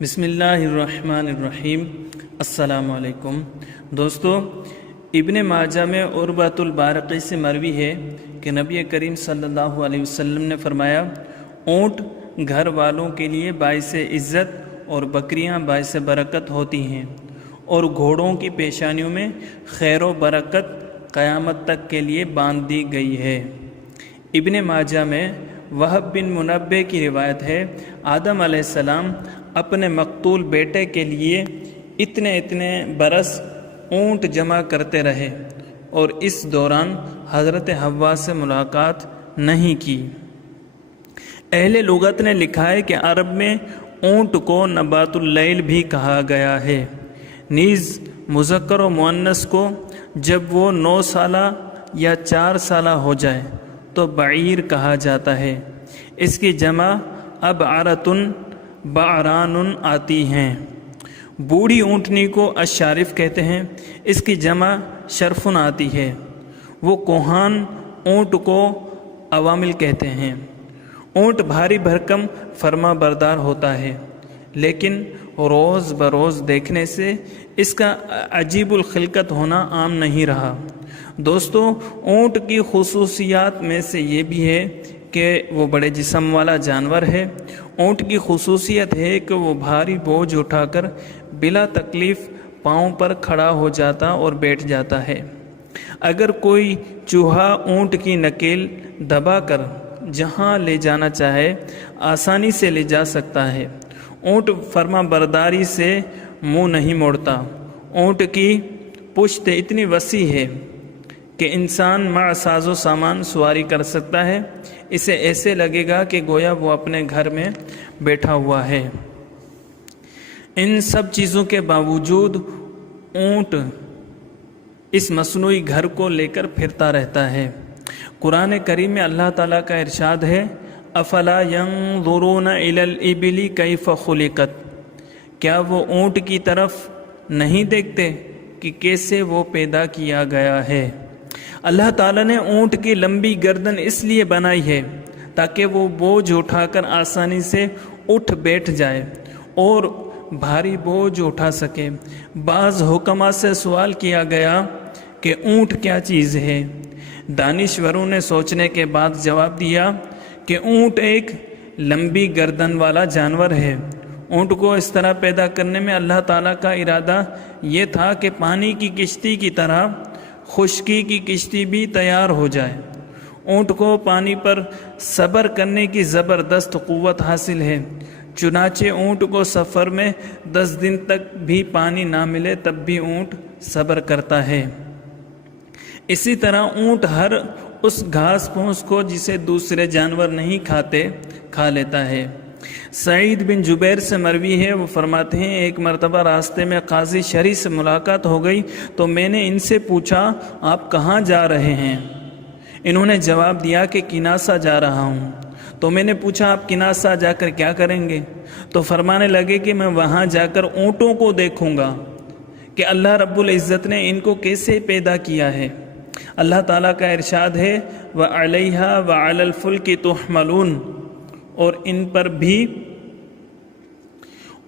بسم اللہ الرحمن الرحیم۔ السلام علیکم دوستو، ابن ماجہ میں عربۃ البارقی سے مروی ہے کہ نبی کریم صلی اللہ علیہ وسلم نے فرمایا، اونٹ گھر والوں کے لیے باعث عزت اور بکریاں باعث برکت ہوتی ہیں، اور گھوڑوں کی پیشانیوں میں خیر و برکت قیامت تک کے لیے باندھ دی گئی ہے۔ ابن ماجہ میں وہب بن منبہ کی روایت ہے، آدم علیہ السلام اپنے مقتول بیٹے کے لیے اتنے برس اونٹ جمع کرتے رہے اور اس دوران حضرت حوا سے ملاقات نہیں کی۔ اہل لغت نے لکھا ہے کہ عرب میں اونٹ کو نبات اللیل بھی کہا گیا ہے، نیز مذکر و مؤنث کو جب وہ 9 سالہ یا 4 سالہ ہو جائے تو بعیر کہا جاتا ہے۔ اس کی جمع ابعرتن بعران آتی ہیں۔ بوڑھی اونٹنی کو الشارف کہتے ہیں، اس کی جمع شرفن آتی ہے۔ وہ کوہان اونٹ کو عوامل کہتے ہیں۔ اونٹ بھاری بھرکم فرما بردار ہوتا ہے، لیکن روز بروز دیکھنے سے اس کا عجیب الخلقت ہونا عام نہیں رہا۔ دوستو، اونٹ کی خصوصیات میں سے یہ بھی ہے کہ وہ بڑے جسم والا جانور ہے۔ اونٹ کی خصوصیت ہے کہ وہ بھاری بوجھ اٹھا کر بلا تکلیف پاؤں پر کھڑا ہو جاتا اور بیٹھ جاتا ہے۔ اگر کوئی چوہا اونٹ کی نکیل دبا کر جہاں لے جانا چاہے آسانی سے لے جا سکتا ہے۔ اونٹ فرما برداری سے منہ نہیں موڑتا۔ اونٹ کی پشت اتنی وسیع ہے کہ انسان مع ساز و سامان سواری کر سکتا ہے۔ اسے ایسے لگے گا کہ گویا وہ اپنے گھر میں بیٹھا ہوا ہے۔ ان سب چیزوں کے باوجود اونٹ اس مصنوعی گھر کو لے کر پھرتا رہتا ہے۔ قرآن کریم میں اللہ تعالیٰ کا ارشاد ہے، افلا ینظرون الی الابل کیف خلقت، کیا وہ اونٹ کی طرف نہیں دیکھتے کہ کیسے وہ پیدا کیا گیا ہے۔ اللہ تعالیٰ نے اونٹ کی لمبی گردن اس لیے بنائی ہے تاکہ وہ بوجھ اٹھا کر آسانی سے اٹھ بیٹھ جائے اور بھاری بوجھ اٹھا سکے۔ بعض حکماء سے سوال کیا گیا کہ اونٹ کیا چیز ہے؟ دانشوروں نے سوچنے کے بعد جواب دیا کہ اونٹ ایک لمبی گردن والا جانور ہے۔ اونٹ کو اس طرح پیدا کرنے میں اللہ تعالیٰ کا ارادہ یہ تھا کہ پانی کی کشتی کی طرح خشکی کی کشتی بھی تیار ہو جائے۔ اونٹ کو پانی پر صبر کرنے کی زبردست قوت حاصل ہے، چنانچہ اونٹ کو سفر میں 10 دن تک بھی پانی نہ ملے تب بھی اونٹ صبر کرتا ہے۔ اسی طرح اونٹ ہر اس گھاس پھوس کو جسے دوسرے جانور نہیں کھاتے کھا لیتا ہے۔ سعید بن جبیر سے مروی ہے، وہ فرماتے ہیں، ایک مرتبہ راستے میں قاضی شرعی سے ملاقات ہو گئی تو میں نے ان سے پوچھا، آپ کہاں جا رہے ہیں؟ انہوں نے جواب دیا کہ کناسہ جا رہا ہوں۔ تو میں نے پوچھا، آپ کناسہ جا کر کیا کریں گے؟ تو فرمانے لگے کہ میں وہاں جا کر اونٹوں کو دیکھوں گا کہ اللہ رب العزت نے ان کو کیسے پیدا کیا ہے۔ اللہ تعالیٰ کا ارشاد ہے، وَعَلَيْهَا وَعَلَى الْفُلْكِ تُحْمَلُونَ، اور ان پر بھی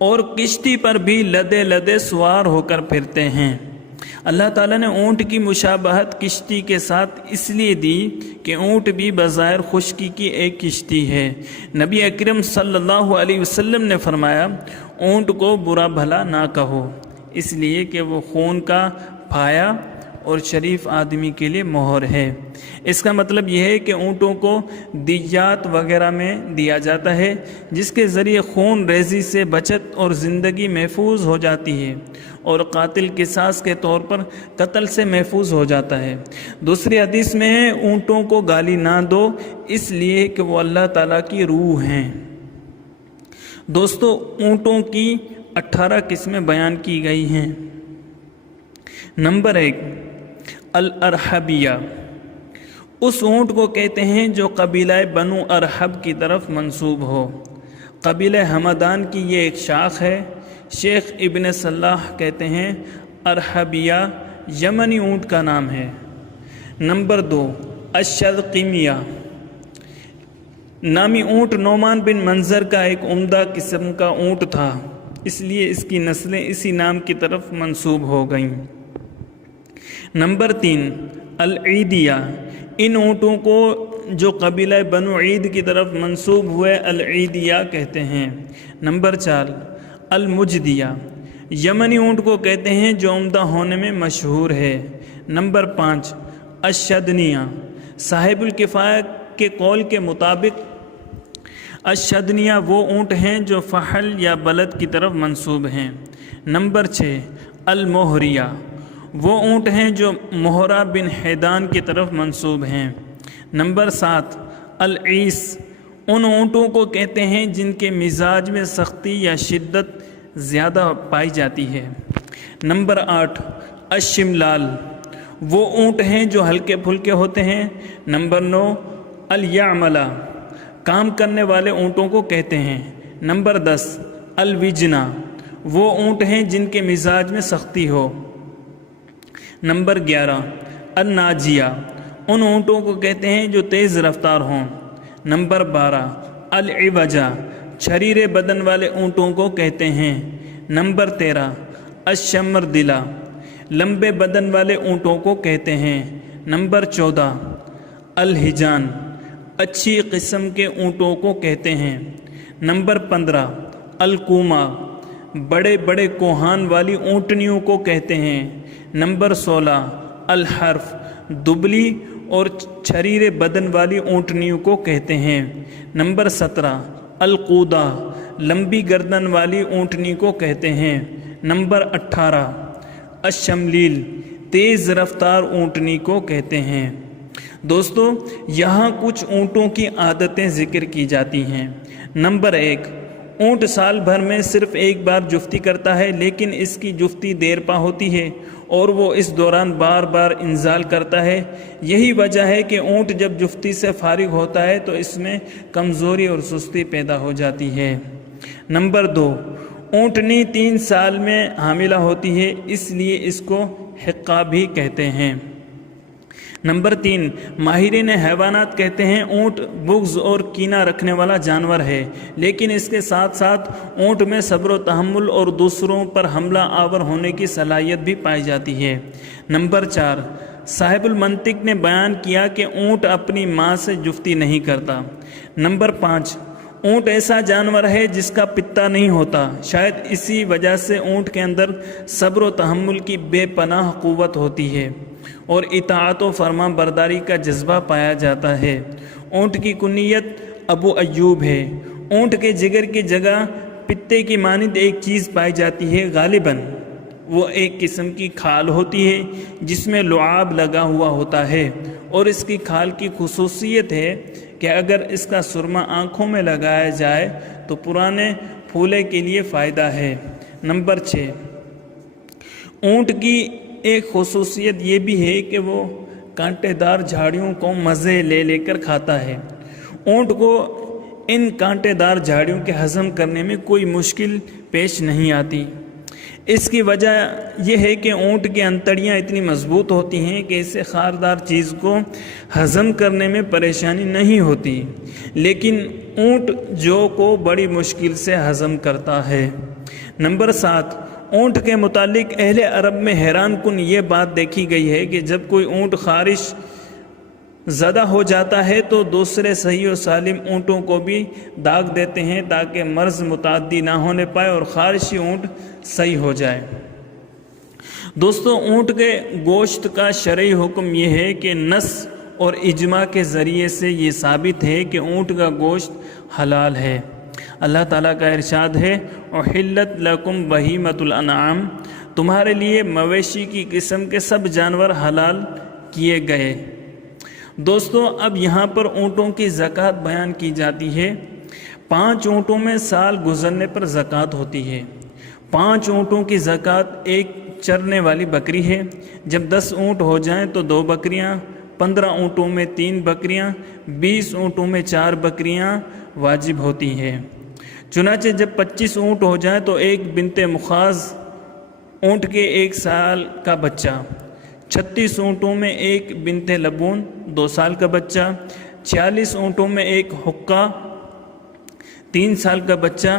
اور کشتی پر بھی لدے لدے سوار ہو کر پھرتے ہیں۔ اللہ تعالیٰ نے اونٹ کی مشابہت کشتی کے ساتھ اس لیے دی کہ اونٹ بھی بظاہر خشکی کی ایک کشتی ہے۔ نبی اکرم صلی اللہ علیہ وسلم نے فرمایا، اونٹ کو برا بھلا نہ کہو، اس لیے کہ وہ خون کا پھایا اور شریف آدمی کے لیے مہر ہے۔ اس کا مطلب یہ ہے کہ اونٹوں کو دیات وغیرہ میں دیا جاتا ہے، جس کے ذریعے خون ریزی سے بچت اور زندگی محفوظ ہو جاتی ہے، اور قاتل قصاص کے طور پر قتل سے محفوظ ہو جاتا ہے۔ دوسری حدیث میں ہے، اونٹوں کو گالی نہ دو، اس لیے کہ وہ اللہ تعالیٰ کی روح ہیں۔ دوستو، اونٹوں کی 18 قسمیں بیان کی گئی ہیں۔ نمبر 1، الارحبیہ، اس اونٹ کو کہتے ہیں جو قبیلہ بنو ارحب کی طرف منسوب ہو۔ قبیلہ حمدان کی یہ ایک شاخ ہے۔ شیخ ابن صلاح کہتے ہیں ارحبیہ یمنی اونٹ کا نام ہے۔ نمبر 2، الشذقیمیہ، نامی اونٹ نعمان بن منظر کا ایک عمدہ قسم کا اونٹ تھا اس لیے اس کی نسلیں اسی نام کی طرف منسوب ہو گئیں۔ نمبر 3 العیدیہ، ان اونٹوں کو جو قبیلہ بنو عید کی طرف منسوب ہوئے العیدیہ کہتے ہیں۔ نمبر 4 المجدیہ، یمنی اونٹ کو کہتے ہیں جو عمدہ ہونے میں مشہور ہے۔ نمبر 5 الشدنیہ، صاحب الکفایہ کے قول کے مطابق الشدنیہ وہ اونٹ ہیں جو فحل یا بلد کی طرف منسوب ہیں۔ نمبر 6 المہریہ، وہ اونٹ ہیں جو مہرہ بن حیدان کی طرف منسوب ہیں۔ نمبر 7 العیس، ان اونٹوں کو کہتے ہیں جن کے مزاج میں سختی یا شدت زیادہ پائی جاتی ہے۔ نمبر 8 الشملال، وہ اونٹ ہیں جو ہلکے پھلکے ہوتے ہیں۔ نمبر 9 الیعملہ، کام کرنے والے اونٹوں کو کہتے ہیں۔ نمبر 10 الوجنہ، وہ اونٹ ہیں جن کے مزاج میں سختی ہو۔ نمبر 11 الناجیہ، ان اونٹوں کو کہتے ہیں جو تیز رفتار ہوں۔ نمبر 12 العوجہ، چھریرے بدن والے اونٹوں کو کہتے ہیں۔ نمبر 13 الشمردلہ، لمبے بدن والے اونٹوں کو کہتے ہیں۔ نمبر 14 الہجان، اچھی قسم کے اونٹوں کو کہتے ہیں۔ نمبر 15 الکومہ، بڑے بڑے کوہان والی اونٹنیوں کو کہتے ہیں۔ نمبر 16 الحرف، دبلی اور چھریرے بدن والی اونٹنیوں کو کہتے ہیں۔ نمبر 17 القودہ، لمبی گردن والی اونٹنی کو کہتے ہیں۔ نمبر 18 الشملیل، تیز رفتار اونٹنی کو کہتے ہیں۔ دوستو، یہاں کچھ اونٹوں کی عادتیں ذکر کی جاتی ہیں۔ نمبر 1 اونٹ سال بھر میں صرف ایک بار جفتی کرتا ہے، لیکن اس کی جفتی دیر پا ہوتی ہے اور وہ اس دوران بار بار انزال کرتا ہے۔ یہی وجہ ہے کہ اونٹ جب جفتی سے فارغ ہوتا ہے تو اس میں کمزوری اور سستی پیدا ہو جاتی ہے۔ نمبر 2 اونٹنی 3 سال میں حاملہ ہوتی ہے، اس لیے اس کو حقہ بھی کہتے ہیں۔ نمبر 3 ماہرین حیوانات کہتے ہیں اونٹ بغض اور کینہ رکھنے والا جانور ہے، لیکن اس کے ساتھ ساتھ اونٹ میں صبر و تحمل اور دوسروں پر حملہ آور ہونے کی صلاحیت بھی پائی جاتی ہے۔ نمبر 4 صاحب المنطق نے بیان کیا کہ اونٹ اپنی ماں سے جفتی نہیں کرتا۔ نمبر 5 اونٹ ایسا جانور ہے جس کا پتا نہیں ہوتا، شاید اسی وجہ سے اونٹ کے اندر صبر و تحمل کی بے پناہ قوت ہوتی ہے اور اطاعت و فرما برداری کا جذبہ پایا جاتا ہے۔ اونٹ کی کنیت ابو ایوب ہے۔ اونٹ کے جگر کی جگہ پتے کی مانند ایک چیز پائی جاتی ہے، غالباً وہ ایک قسم کی کھال ہوتی ہے جس میں لعاب لگا ہوا ہوتا ہے، اور اس کی کھال کی خصوصیت ہے کہ اگر اس کا سرما آنکھوں میں لگایا جائے تو پرانے پھولے کے لیے فائدہ ہے۔ نمبر 6 اونٹ کی ایک خصوصیت یہ بھی ہے کہ وہ کانٹے دار جھاڑیوں کو مزے لے لے کر کھاتا ہے۔ اونٹ کو ان کانٹے دار جھاڑیوں کے ہضم کرنے میں کوئی مشکل پیش نہیں آتی۔ اس کی وجہ یہ ہے کہ اونٹ کی انتڑیاں اتنی مضبوط ہوتی ہیں کہ اسے خاردار چیز کو ہضم کرنے میں پریشانی نہیں ہوتی، لیکن اونٹ جو کو بڑی مشکل سے ہضم کرتا ہے۔ نمبر 7 اونٹ کے متعلق اہل عرب میں حیران کن یہ بات دیکھی گئی ہے کہ جب کوئی اونٹ خارش زدہ ہو جاتا ہے تو دوسرے صحیح و سالم اونٹوں کو بھی داغ دیتے ہیں تاکہ مرض متعدی نہ ہونے پائے اور خارشی اونٹ صحیح ہو جائے۔ دوستو، اونٹ کے گوشت کا شرعی حکم یہ ہے کہ نص اور اجماع کے ذریعے سے یہ ثابت ہے کہ اونٹ کا گوشت حلال ہے۔ اللہ تعالیٰ کا ارشاد ہے احلت لکم بہیمۃ الانعام، تمہارے لیے مویشی کی قسم کے سب جانور حلال کیے گئے۔ دوستو، اب یہاں پر اونٹوں کی زکوٰۃ بیان کی جاتی ہے۔ 5 اونٹوں میں سال گزرنے پر زکوٰۃ ہوتی ہے۔ 5 اونٹوں کی زکوٰۃ ایک چرنے والی بکری ہے۔ جب 10 اونٹ ہو جائیں تو 2 بکریاں، 15 اونٹوں میں 3 بکریاں، 20 اونٹوں میں 4 بکریاں واجب ہوتی ہیں۔ چنانچہ جب 25 اونٹ ہو جائیں تو ایک بنت مخاض اونٹ کے 1 سال کا بچہ، 36 اونٹوں میں ایک بنت لبون 2 سال کا بچہ، 46 اونٹوں میں ایک حقہ 3 سال کا بچہ،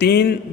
3